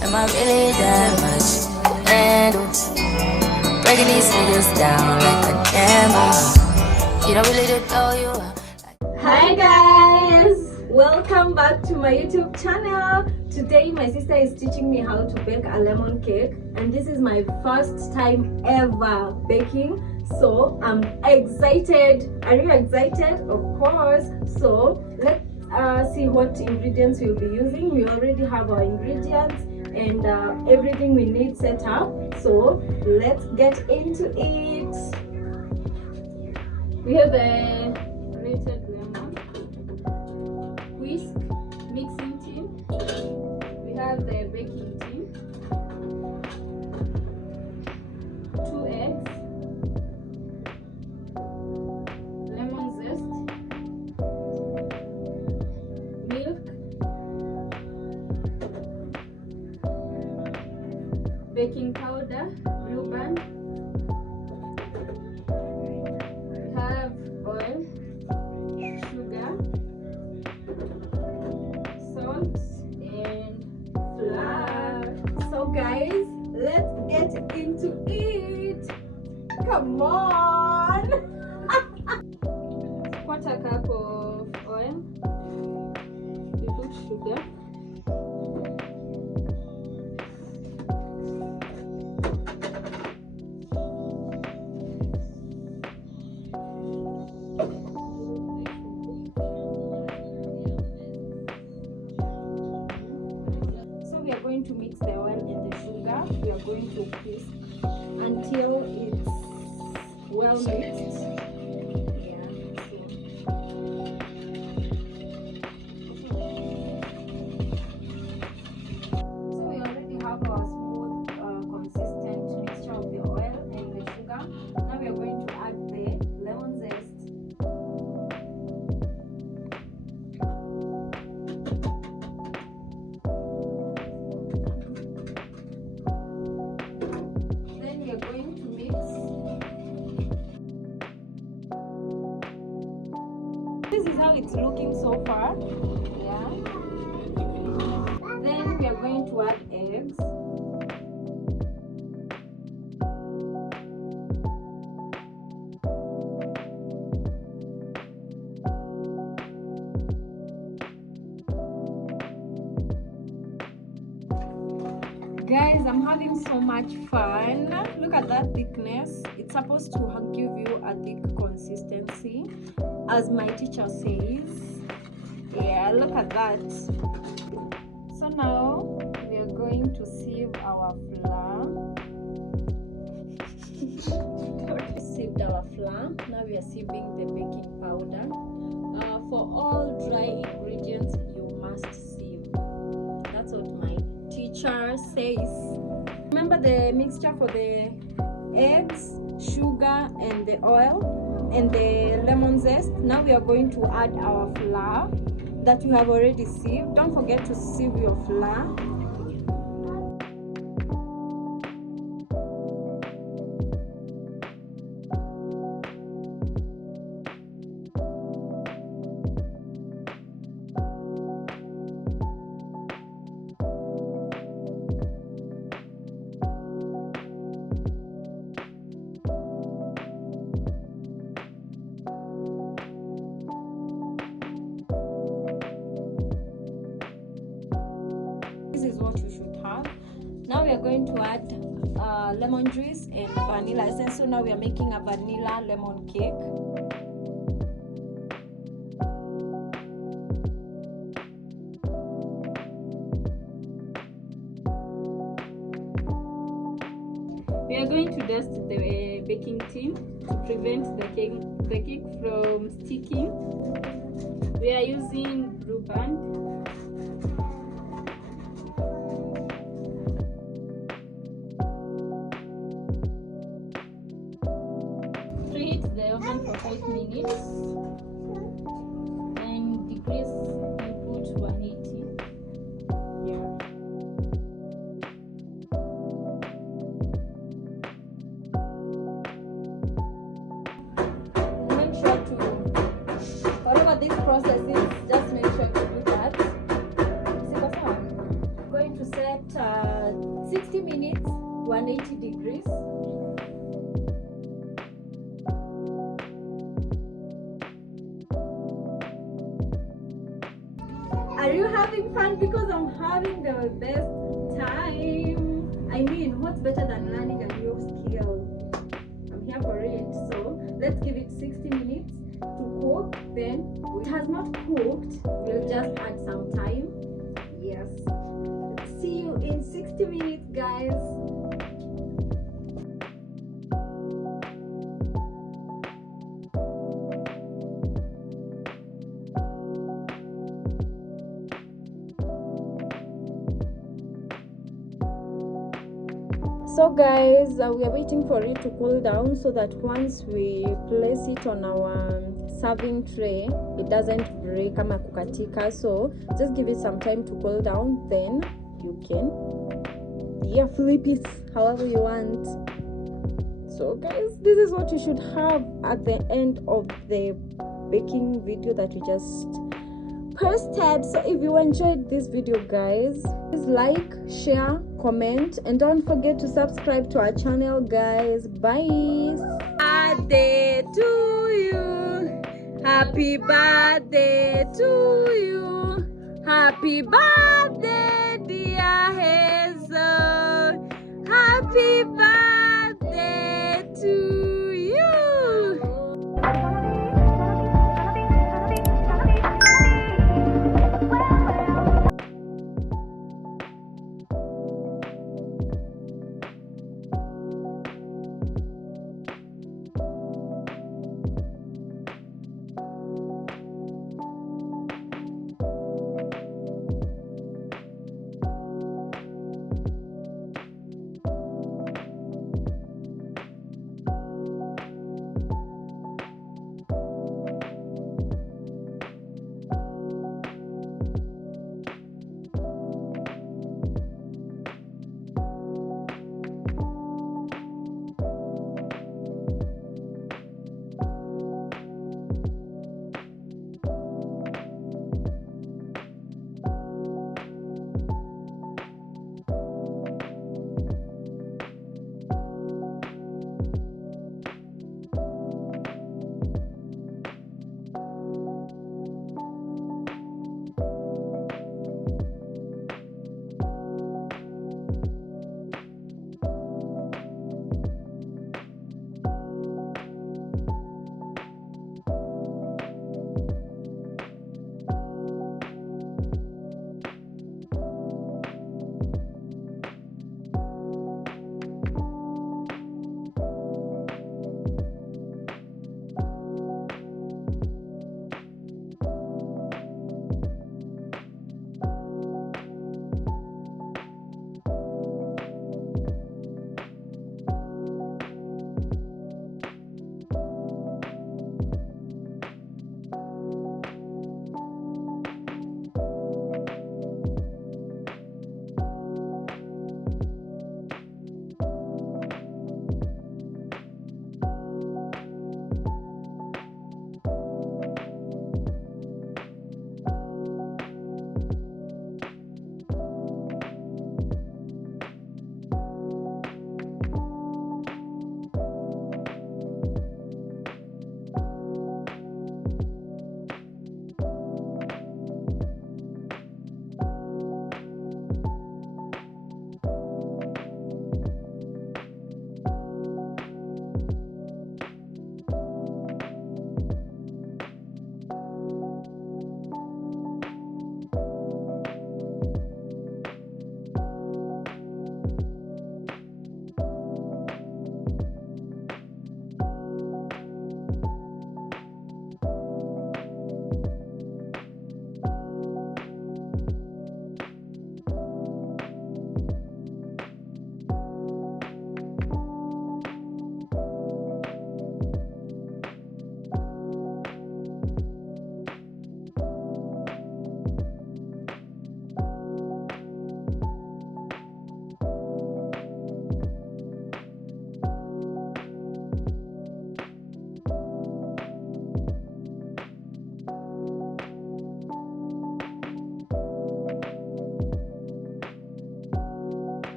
Am I really that much? And breaking these niggas down like a demo. You don't really know you are. Hi guys, welcome back to my YouTube channel. Today my sister is teaching me how to bake a lemon cake, and this is my first time ever baking, so I'm excited. Are you excited? Of course. So let's see what ingredients we'll be using. We already have our ingredients and everything we need set up, so let's get into it. We have the grated lemon, whisk, mixing tin. We have the baking tin, 2 eggs, lemon zest, milk, baking powder, Blueband. We have oil, sugar, salt, and flour. So guys, let's get into it. Come on. 1/4 cup of oil. We put sugar. We are going to mix the oil and the sugar. We are going to whisk until it's well mixed. So we already have our smooth, consistent mixture of the oil and the sugar. Now we are going to add the lemon zest. This is how it's looking so far. Yeah. Then we are going to add eggs. Guys, I'm having so much fun. Look at that thickness. It's supposed to give you a thick consistency, as my teacher says. Yeah, look at that. So now we are going to sieve our flour. Sieved our flour. Now we are sieving the baking powder. For all dry ingredients, you must sieve. That's what my teacher says. Remember the mixture for the eggs, sugar, and the oil and the lemon zest. Now we are going to add our flour that you have already sieved. Don't forget to sieve your flour. This is what you should have. Now we are going to add lemon juice and vanilla essence. So now we are making a vanilla lemon cake. We are going to dust the baking tin to prevent the cake from sticking. We are using Blueband. Preheat the oven for 5 minutes and decrease input 180. Make sure to, whatever this process is, just make sure to do that. Going to set 60 minutes, 180 degrees. Are you having fun? Because I'm having the best time. I mean, what's better than learning a new skill? I'm here for it. So let's give it 60 minutes to cook. Then it has not cooked. We'll just add some time. Yes. See you in 60 minutes, guys. So guys, we are waiting for it to cool down so that once we place it on our serving tray, it doesn't break ama kukatika. So just give it some time to cool down, then you can flip it however you want. So guys, this is what you should have at the end of the baking video that we just posted. So if you enjoyed this video, guys, please like, share, comment, and don't forget to subscribe to our channel, guys. Bye. Birthday to you, happy birthday to you, happy birthday dear Hazel, happy birthday.